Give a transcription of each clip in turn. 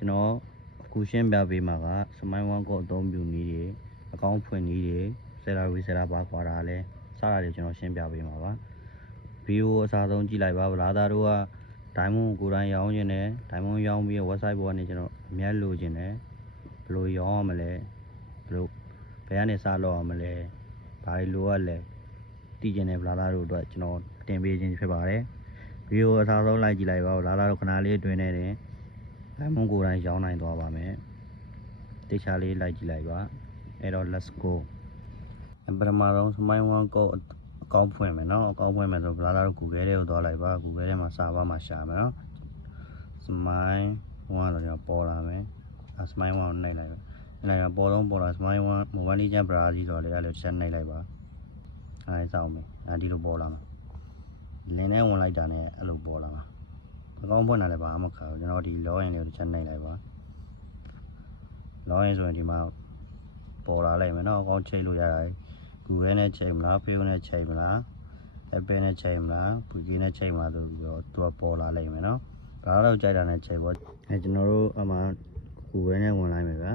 ကျွန်တော်အခုရှင်းပြပေးမှာကစမိုင်းဝမ်ကိုအသုံးပြုနည်းတွေအကောင့်ဖွင့်နည်းတွေဆယ်လာရီဆယ်လာပါခွာတာလဲစတာတွေကျွန်တော်ရှင်းပြပေးမှာပါဗီဒီယိုအစားဆုံးကြည့်လိုက်ပါဗလားသားတို့ကဒိုင်းမွန်ကိုယ်တိုင်ရောင်းခြင်းနဲ့ဒိုင်းမွန်ရောင်းပြီး website ပေါ်ကနေကျွန်တော်အများလိုချင်တယ်ဘယ်လိုရောင်းရမလဲဘယ်ကနေစလုပ်ရမလဲဘာတွေလိုရလဲတည်ကျင်တဲ့ဗလားသားတို့အတွက်ကျွန်တော်တင်ပေးခြင်းဖြစ်ပါတယ်ဗီဒီယိုအစားဆုံးလိုက်ကြည့်လိုက်ပါဗလားသားတို့ခဏလေးအတွင်းနေတယ်ဒိုင်းမွန်ကိုယ်တိုင်ရောင်းနိုင်သွားပါမယ်တေချာလေးလိုက်ကြည့်လိုက်ပါအဲ့တော့ let's go ပထမဆုံးစမိုင်းဝမ်ကိုအကောင့်ဖွင့်မယ်နော်အကောင့်ဖွင့်မယ်ဆိုဗလားသားတို့ Google ထဲကိုသွားလိုက်ပါ Google ထဲမှာစာပါမှာရှာမယ်နော်စမိုင်းဝမ်လို့ကျွန်တော်ပေါ်လာမယ်စမိုင်းဝမ်နှိပ်လိုက်ပါအဲ့ဒါပေါ်တော့ပေါ်လာစမိုင်းဝမ်မိုဘိုင်းလီဂျန်ဘရာဇီဆိုတော့လေအဲ့လိုချက်နှိပ်လိုက်ပါအဲ့ဒါစောင်းမယ်ဒီလိုပေါ်လာမှာလင်းနဲ့ဝင်လိုက်တာနဲ့အဲ့လိုပေါ်လာမှာအကောင့်ဖွင့်တာလည်းဘာမှမခါဘူးကျွန်တော်ဒီ login လေးကိုချက်နှိပ်လိုက်ပါ login ဆိုရင်ဒီမှာပေါ်လာလိုက်မယ်နော်အကောင့်ချိန်လို့ရတယ် Google နဲ့ချိန်မလား Facebook နဲ့ချိန်မလား Apple နဲ့ချိန်မလား Google နဲ့ချိန်မှာဆိုပြီးတော့သူကပေါ်လာလိုက်မယ်နော်ဒါတော့ကြိုက်တာနဲ့ချိန်ပေါ့ကျွန်တော်တို့အမှ Google နဲ့ဝင်လိုက်မယ်ဗျာ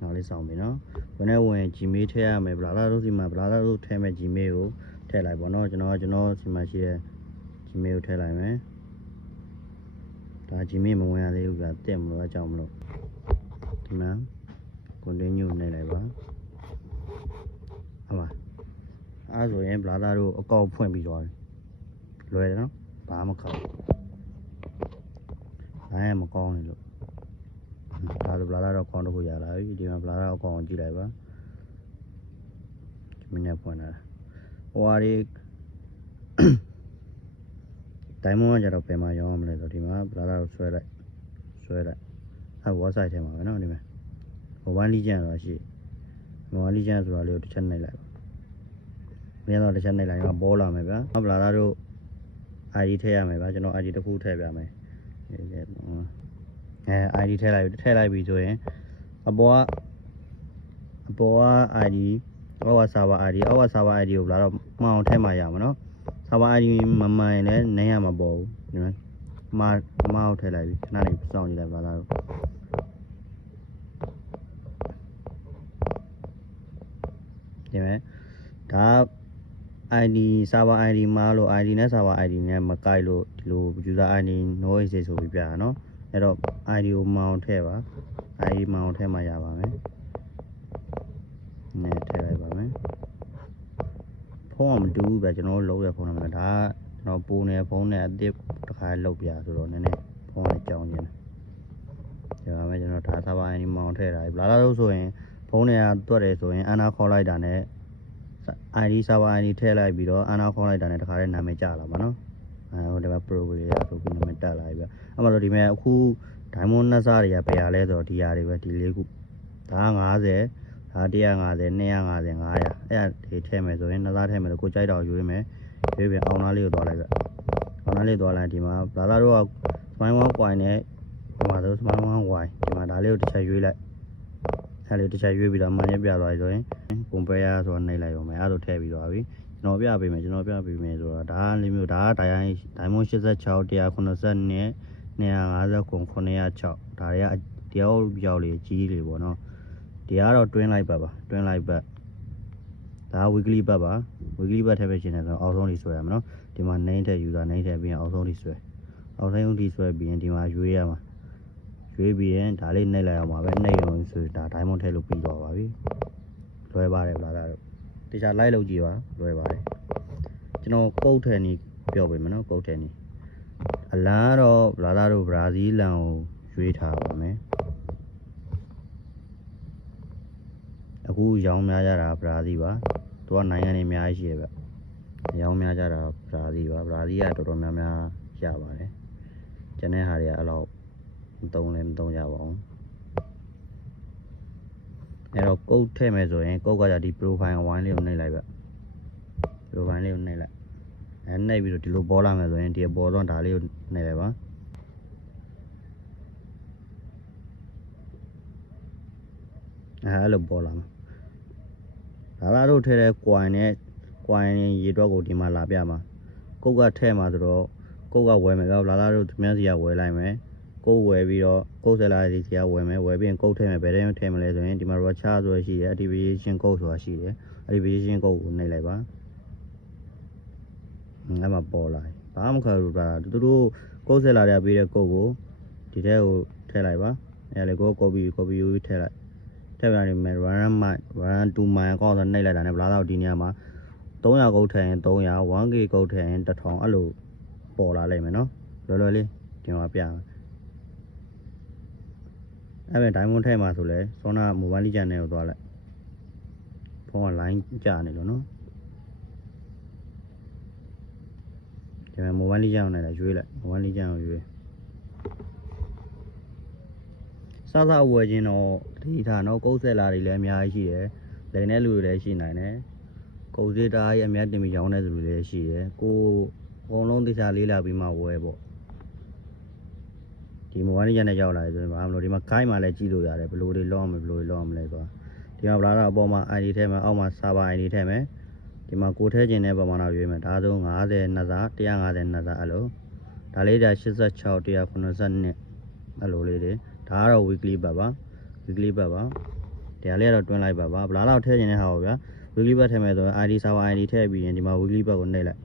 နောက်လေးစောင့်ပြီနော်ဘယ်နဲ့ဝင် Gmail ထည့်ရမယ်ဗလားတို့စီမှာဗလားတို့ထည့်မယ် Gmail ကိုထည့်လိုက်ပေါ့နော်ကျွန်တော်စီမှာရှိတဲ့ Gmail ကိုထည့်လိုက်မယ်ဒါ Gmail မဝင်ရသေးဘူးဗျာတက်မလို့အကြောင်းမလို့ဒီမှာ continue နေလိုက်ပါဟုတ်ပါအဲ့ဆိုရင်ဗလားတို့အကောင့်ဖွင့်ပြီးသွားပြီလွယ်တယ်နော်ဘာမှမခေါက်ဘာမှမကောင်းနေလို့ဒါလိုဗလားတော့အကောင့်တစ်ခုရလာပြီဒီမှာဗလားအကောင့်ကိုကြည့်လိုက်ပါဒီမင်းဖွင့်လာဟိုဟာဒီဒိုင်းမွန်ကကြတော့ပြန်မရောင်းရမလဲဆိုဒီမှာဗလားတော့ဆွဲလိုက်အဲ့ website ထဲမှာပဲနော်ဒီမှာမိုဘိုင်းလီဂျန်ဆိုတာရှိမိုဘိုင်းလီဂျန်ဆိုတာလေးကိုတစ်ချက်နှိပ်လိုက်ပါမင်းတော့တစ်ချက်နှိပ်လိုက်တော့ပေါ်လာမယ်ဗျာဗလားတို့ ID ထည့်ရမယ်ဗျာကျွန်တော် ID တစ်ခုထည့်ပြမယ်ID ထည့်လိုက်ပြီဆိုရင်အပေါ်က ID အောက်က server ID အောက်က server ID ကိုဗလားတော့မှအောင်ထည့်မှရမှာနော် server ID မမှန်ရင်လည်းနင်းရမှာပေါ့ဘူးဒီမှာမအောင်ထည့်လိုက်ပြီခဏလေးစောင့်ကြည့်လိုက်ပါလားတို့ဒီမဲ့ဒါ ID server ID မှာလို့ ID နဲ့ server ID နဲ့မကိုက်လို့ဒီလို user ID no exist ဆိုပြီးပြတာနော်အဲ့တော့ ID ကိုမအောင်ထည့်ပါ ID မအောင်ထည့်မှရပါမယ်နဲ့ထည့်လိုက်ပါမယ်ဖုန်းကမတူဘူးဗျကျွန်တော်လုံးရဖုန်းနံပါတ်ဒါကျွန်တော်ပိုးနေဖုန်းနဲ့အသစ်တစ်ခါလောက်ပြဆိုတော့နည်းနည်းဖုန်းနဲ့ကြောင်းနေတယ်ဒါပေမဲ့ကျွန်တော်ဒါ server ID မအောင်ထည့်တာဗလားလို့ဆိုရင်ဖုန်းနဲ့တွက်တယ်ဆိုရင်အနာခေါ်လိုက်တာနဲ့ ID server ID ထည့်လိုက်ပြီးတော့အနာခေါ်လိုက်တာနဲ့တခါတည်းနာမည်ကျလာမှာနော်ဟိုဒီမှာ pro တွေရဆိုပြီးနာမည်တက်လာပြီဗျအဲ့မှာတော့ဒီမဲ့အခု diamond နှက်စားတွေကဘယ်ရလဲဆိုတော့ဒီဟာတွေပဲဒီ၄ခုဒါ50ဒါ150 250 500အဲ့ဒါတွေထည့်မယ်ဆိုရင်နှက်စားထည့်မယ်လို့ကိုကြိုက်တော့ရွေးမယ်ရွေးပြီးအောင်သားလေးကိုသွားလိုက်ဗျအောင်သားလေးသွားလိုက်ဒီမှာဘာသာတို့က smile 1 coin နဲ့ဒီမှာဆို smile 1 coin ဒီမှာဒါလေးကိုတစ်ချက်ရွေးလိုက်အဲ့လေးတစ်ချက်ရွေးပြီးတော့မှန်ရပြသွားပြီဆိုရင် compare ဆိုတော့နှိပ်လိုက်ရုံပဲအဲ့လိုထည့်ပြီးသွားပြီကျွန်တော်ပြပေးမယ်ဆိုတော့ဒါလေးမျိုးဒါက diamond 86 190နဲ့250ခု906ဒါတွေကတရားရောက်လေကြီးလေပေါ့နော်ဒီကတော့တွင်းလိုက်ပတ်ပါတွင်းလိုက်ပတ်ဒါ weekly ပတ်ပါ weekly ပတ်ထည့်ပေးရှင်တယ်ဆိုတော့အောက်ဆုံးထိဆွဲရမှာနော်ဒီမှာ name ထည့် user name ထည့်ပြီးရင်အောက်ဆုံးထိဆွဲအောက်ဆုံးထိဆွဲပြီးရင်ဒီမှာရွေးရမှာရွေးပြီးရင်ဒါလေးနှိပ်လိုက်အောင်ပါပဲနှိပ်အောင်ဆိုဒါ diamond ထည့်လို့ပြီးသွားပါပြီလွယ်ပါတယ်ဗလားတို့တခြား like လုပ်ကြည့်ပါလွယ်ပါတယ်ကျွန်တော်ကုတ်ထည်နေပြောပေးမယ်နော်ကုတ်ထည်နေအလန်းတော့ဗလားတို့ဘရာဇီးလန်ကိုရွေးထားပါမယ်အခုရောင်းများကြတာဘရာဇီးပါသူကနိုင်ငံတွေအများကြီးရှိရဗျရောင်းများကြတာဘရာဇီးပါဘရာဇီးကတော်တော်များများရပါတယ်ကျန်တဲ့ဟာတွေကအဲ့လောက်မသုံးကြပါဘူးအဲ့တော့ကုတ်ထည့်မယ်ဆိုရင်ကုတ်ကကြဒီ profile ဝိုင်းလေးကိုနှိပ်လိုက်ဗျ profile လေးကိုနှိပ်လိုက်နှိပ်ပြီးတော့ဒီလိုပေါ်လာမယ်ဆိုရင်ဒီအပေါ်ဆုံးဒါလေးကိုနှိပ်လိုက်ပါအဲ့လိုပေါ်လာမှာဒါလာတို့ထည့်တဲ့ coin နဲ့ coin ရေတွက်ကိုဒီမှာလာပြမှာကုတ်ကထည့်မှာဆိုတော့ကုတ်ကဝယ်မယ်ဗျလာတို့သူများစီကဝယ်လိုက်မယ် ကိုဝယ်ပြီးတော့ကုတ်ဆလာစီကဝယ်မယ်ဝယ်ပြီးရင်ကုတ်ထည့်မယ်ဘယ်တည်းထည့်မလဲဆိုရင်ဒီမှာ Rocha ဆိုတာရှိတယ် activation code ဆိုတာရှိတယ် activation code ကိုနှိပ်လိုက်ပါအဲ့မှာပေါ်လာဘာမှမခါဘူးဒါသူတို့ကုတ်ဆလာတွေပေးတဲ့ကုတ်ကိုဒီထဲကိုထည့်လိုက်ပါအဲ့လေကို copy ယူထည့်လိုက်ထည့်ပြနေမယ် run to my အကောင့်ဆိုနှိပ်လိုက်တာနဲ့ဘလားတော့ဒီနေရာမှာ300ကုတ်ထည့်ရင်300 1k ကုတ်ထည့်ရင်1000အဲ့လိုပေါ်လာလိမ့်မယ်နော်လွယ်လွယ်လေးကျွန်တော်ပြအဲ့မဲ့ diamond ထဲမှာဆိုလဲစောနာ mobile channel ကိုသွားလိုက်ဖုန်းက line ကြာနေလို့နော်ဒီမှာ mobile channel နဲ့ရွေးလိုက် mobile channel ကိုရွေးစားစားဝယ်ခြင်းတော့ဒီထားနော်ကုတ်ဆက်လာတွေလည်းအများကြီးရှိတယ်လိန်တဲ့လူတွေလည်းရှိနိုင်တယ်ကုတ်စေးတားကြီးအများတင်ပြီးရောင်းတဲ့လူတွေလည်းရှိတယ်ကိုအကုန်လုံးတခြားလေးလာပြီးမှဝယ်ပေါ့ဒီ mobile channel ရောက်လာဆိုရင်ဘာမလို့ဒီမှာ guide မှာလည်းကြည့်လို့ရတယ်ဘယ်လိုတွေလောက်အောင်ဘယ်လိုတွေလောက်အောင်မလဲဆိုတာဒီမှာဗလားတော့အပေါ်မှာ ID ထဲမှာအောက်မှာ server ID ထဲမှာဒီမှာကိုထဲခြင်းတဲ့ပမာဏရွေးမယ်ဒါဆို50နှစ်စား150နှစ်စားအဲ့လိုဒါလေးဒါ86 192အဲ့လိုလေးတွေဒါကတော့ weekly ဘတ်ပါ weekly ဘတ်ပါဒီဟာလေးကတော့တွင်းလိုက်ပါဗလားတော့ထဲခြင်းတဲ့ဟာပေါ့ဗျာ weekly ဘတ်ထဲမှာဆိုရင် ID server ID ထည့်ပြီးရင်ဒီမှာ weekly ဘတ်ကိုနှိပ်လိုက်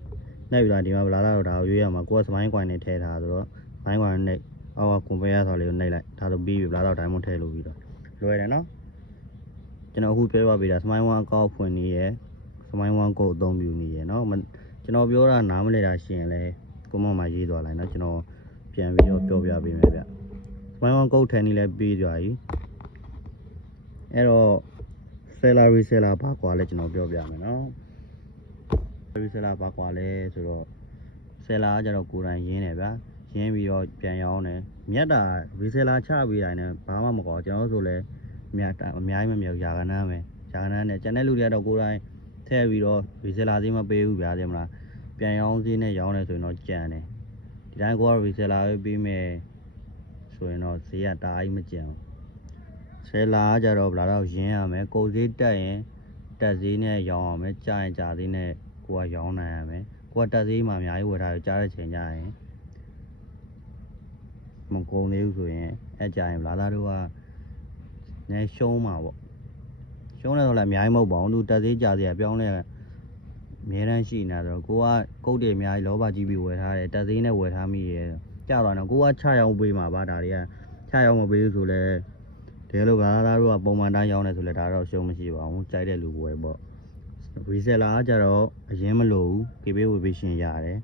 နှိပ်ပြီးတော့ဒီမှာဗလားတော့ဒါကိုရွေးရမှာကိုကစမိုင်း coin တွေထည့်ထားဆိုတော့စမိုင်း coin နဲ့အောက်က compare ဆိုလေးကိုနှိပ်လိုက်ဒါဆိုပြီးပြီဗလားတော့ diamond ထည့်လို့ပြီးတော့လွယ်တယ်နော်ကျွန်တော်အခုပြောပြပေးတာစမိုင်း1အကောက်ဖွင့်နေရယ်စမိုင်း1ကိုအသုံးပြုနေရယ်နော်ကျွန်တော်ပြောတာနားမလည်တာရှိရင်လဲကွန်မန့်မှာရေးသွားလိုက်နော်ကျွန်တော်ပြန်ပြီးတော့ပြောပြပေးမယ်ဗျစမိုင်း1ကိုထည့်နေလဲပြီးကြပြီအဲ့တော့ seller reseller ဘာကွာလဲကျွန်တော်ပြောပြမယ်နော် reseller ဘာကွာလဲဆိုတော့ seller ကကြတော့ကိုယ်တိုင်ရင်းတယ်ဗျာရင်းပြီးတော့ပြန်ရောင်းတယ်မြတ်တာ reseller ချပေးတိုင်းနဲ့ဘာမှမကောကျွန်တော်ဆိုလဲမြတ်တာအများကြီးမမြောက်ရာကနန်းပဲရာကနန်းနဲ့ကျန်တဲ့လူတွေကတော့ကိုယ်တိုင်ထည့်ပြီးတော့ reseller ဈေးမပေးဘူးဗျာတဲ့မလားပြန်ရောင်းဈေးနဲ့ရောင်းတယ်ဆိုရင်တော့ကြံတယ်ဒီတိုင်းကိုက reseller ပဲပေးမယ်ဆိုရင်တော့ဈေးကတအားကြီးမကြံဘူး seller ကကြတော့ဗလားတော့ရင်းရမယ်ကိုယ်ဈေးတက်ရင်တက်ဈေးနဲ့ရောင်းအောင်မယ်ကြာရင်ကြာဈေးနဲ့ကိုကရောင်းနိုင်ရမယ်ကိုကတက်ဈေးမှာအများကြီးဝယ်ထားရကြားတဲ့ချိန်ကြရင်မကုန်သေးဘူးဆိုရင်အဲ့ကြရင်ဗလားသားတို့ကနည်းရှုံးမှာပေါ့ရှုံးတယ်ဆိုလည်းအများကြီးမဟုတ်ပါဘူးသူတက်သေးကြသေးရပြောင်းလဲအများတန်းရှိနေတာဆိုတော့ကိုကကုတ်တွေအများကြီးလောဘကြီးပြီးဝယ်ထားတယ်တက်သေးနဲ့ဝယ်ထားမိရဲ့ကြသွားတော့ကိုကချရောင်းပေးမှာပါဒါတွေကချရောင်းမပေးဘူးဆိုလဲတကယ်လို့ဗလားသားတို့ကပုံမှန်တိုင်းရောင်းတယ်ဆိုလဲဒါတော့ရှုံးမရှိပါဘူးကြိုက်တဲ့လူဝယ်ပေါ့ reseller ကကြတော့အရင်မလို့ဘူးကေပေးဝယ်ပေးရှင်ရတယ်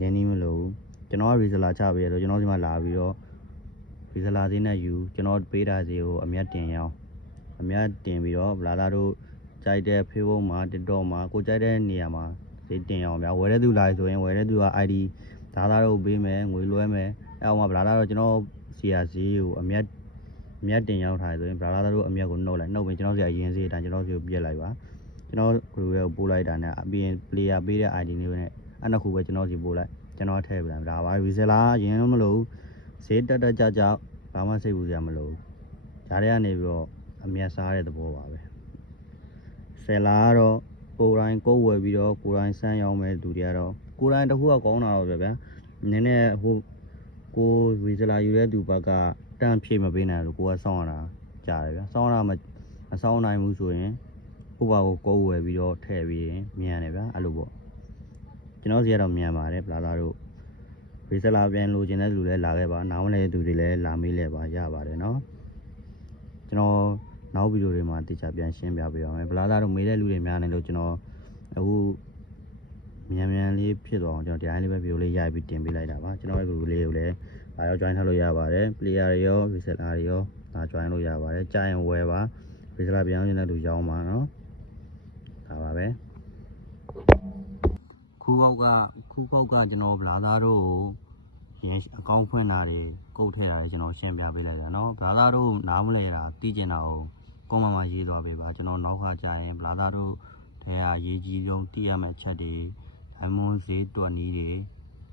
ရင်းနှီးမလို့ဘူးကျွန်တော်က reseller ချပေးရတော့ကျွန်တော်ဒီမှာလာပြီးတော့ reseller ဈေးနဲ့ယူကျွန်တော်ပေးတာဈေးကိုအမြတ်တင်ရအောင်အမြတ်တင်ပြီးတော့ဗလာလာတို့ကြိုက်တဲ့ Facebook မှာ TikTok မှာကိုကြိုက်တဲ့နေရာမှာဈေးတင်အောင်ဗျာဝယ်တဲ့သူလာဆိုရင်ဝယ်တဲ့သူက ID ဒါသားတို့ပေးမယ်ငွေလွှဲမယ်အဲ့အောင်မှာဗလာလာတော့ကျွန်တော်စီယာဈေးကိုအမြတ်တင်ရောက်ထားဆိုရင်ဗလာလာတို့အမြတ်ကိုနှုတ်လိုက်နှုတ်ပြီးကျွန်တော်စီယာရင်းဈေးအတိုင်းကျွန်တော်စီကိုပြက်လိုက်ပါကျွန်တော် group ကိုပို့လိုက်တာနဲ့ပြီးရင် player ပေးတဲ့ ID မျိုးနဲ့အဲ့နှစ်ခုပဲကျွန်တော်စီပို့လိုက်ကျွန်တော်ထည့်ပြလိုက်ဒါပါ reseller ရင်းမလို့ဈေးတက်တက်ကြကြဘာမှစိတ်ဘူးစရာမလိုဘူးဂျားတွေကနေပြီးတော့အမျက်စားတဲ့သဘောပါပဲဆယ်လာကတော့ကိုယ်တိုင်းကိုယ်ဝယ်ပြီးတော့ကိုယ်တိုင်းစမ်းရောင်းမဲ့သူတွေကတော့ကိုယ်တိုင်းတစ်ခုကကောင်းတာတော့ဗျာနည်းနည်းဟိုကိုရီဇလာယူတဲ့သူဘက်ကတန့်ဖြည့်မပေးနိုင်လို့ကိုကစောင်းရတာကြားတယ်ဗျာစောင်းရမစောင်းနိုင်ဘူးဆိုရင်ကိုပါကိုဝယ်ပြီးတော့ထည့်ပြီးရင်မြန်တယ်ဗျာအဲ့လိုပေါ့ကျွန်တော်စီကတော့မြန်ပါတယ်ဗလာလာတို့ရီဇလာပြန်လိုချင်တဲ့လူလည်းလာခဲ့ပါနားမလဲသူတွေလည်းလာမေးလဲပါရပါတယ်နော်ကျွန်တော်နောက်ဗီဒီယိုတွေမှာတိကျပြန်ရှင်းပြပေးပါမယ်ဗလာလာတို့မေးတဲ့လူတွေများနေလို့ကျွန်တော်အခုမြန်လေးဖြစ်သွားအောင်ကျွန်တော်ဒီတိုင်းလေးပဲဗီဒီယိုလေးရိုက်ပြီးတင်ပေးလိုက်တာပါကျွန်တော်ရဲ့ group လေးကိုလည်းအားရော join ထားလို့ရပါတယ် player တွေရော reseller တွေရောဒါ join လို့ရပါတယ်ကြာရင်ဝယ်ပါ reseller ပြန်အောင်နေတဲ့သူရောင်းပါနော်ဒါပါပဲခုကောက်ကကျွန်တော်ဗလာသားတို့ရင်အကောင့်ဖွင့်တာတွေကုတ်ထည့်တာတွေကျွန်တော်ရှင်းပြပေးလိုက်တာเนาะဗလာသားတို့နားမလဲတာသိကျင်တာကိုကွန်မန့်မှာရေးသွားပေးပါကျွန်တော်နောက်ခါကြာရင်ဗလာသားတို့ထဲကရေးကြီးဆုံးသိရမယ့်ချက်တွေဒိုင်းမွန်ဈေးတွက်နည်းတွေ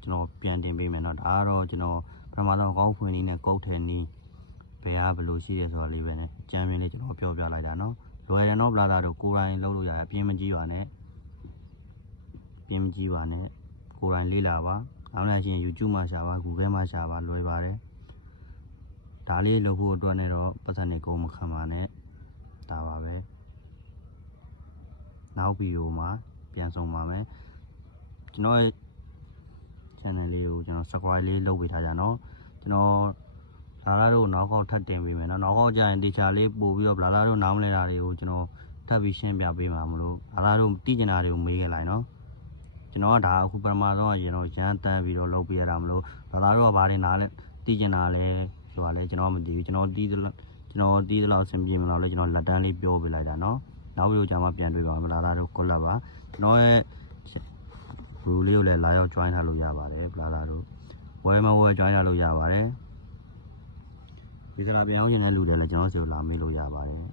ကျွန်တော်ပြန်တင်ပေးမယ်เนาะဒါကတော့ကျွန်တော်ပထမဆုံးအကောင့်ဖွင့်နည်းနဲ့ကုတ်ထည့်နည်းဘယ်ဘယ်လိုရှိရဲဆိုတာလေးပဲねအကြမ်းမြင်လေးကျွန်တော်ပြောပြလိုက်တာเนาะလွယ်တယ်เนาะဗလာသားတို့ကိုယ်တိုင်လုပ်လို့ရတယ်အပြင်းမကြီးပါနဲ့ကိုယ်တိုင်လေးလာပါနောက်လည်းရှင် YouTube မှာရှာပါ Google မှာရှာပါလွယ်ပါတယ် ဒါလေးလုပ်ဖို့အတွက်နဲ့တော့ပတ်စံနေကုန်မခံပါနဲ့ဒါပါပဲနောက်ဗီဒီယိုမှာပြန်ဆောင်ပါမယ်ကျွန်တော်ရဲ့ channel လေးကိုကျွန်တော် subscribe လေးလုပ်ပေးထားကြနော်ကျွန်တော်လာလာတို့နောက်ခေါက်ထပ်တင်ပေးမယ်နော်နောက်ခေါက်ကျရင်တေချာလေးပို့ပြီးတော့လာလာတို့နားမလဲတာတွေကိုကျွန်တော်ထပ်ပြီးရှင်းပြပေးမှာမလို့လာလာတို့သိကျင်တာတွေကိုမေးခဲ့လိုက်နော်ကျွန်တော်ကဒါအခုပထမဆုံးကကျွန်တော်ရမ်းတန်းပြီးတော့လုပ်ပေးရတာမလို့လာလာတို့ကဘာတွေနားလဲသိကျင်တာလဲဆိုတာလဲကျွန်တော်မသိဘူးကျွန်တော်တီးသလောက်အဆင်ပြေမလားလဲကျွန်တော်လက်တန်းလေးပြောပေးလိုက်တာနော်နောက်ဗီဒီယိုကျမှပြန်တွေ့ပါမယ်လာလာတို့ကိုလက်ပါကျွန်တော်ရဲ့လူလေးကိုလည်းလာရောက် join ထားလို့ရပါတယ်လာလာတို့ဝယ်မဝယ် join ထားလို့ရပါတယ်ဒီကလာပြန်အောင်ရင်လည်းလူတွေလည်းကျွန်တော်စီကိုလာမေးလို့ရပါတယ်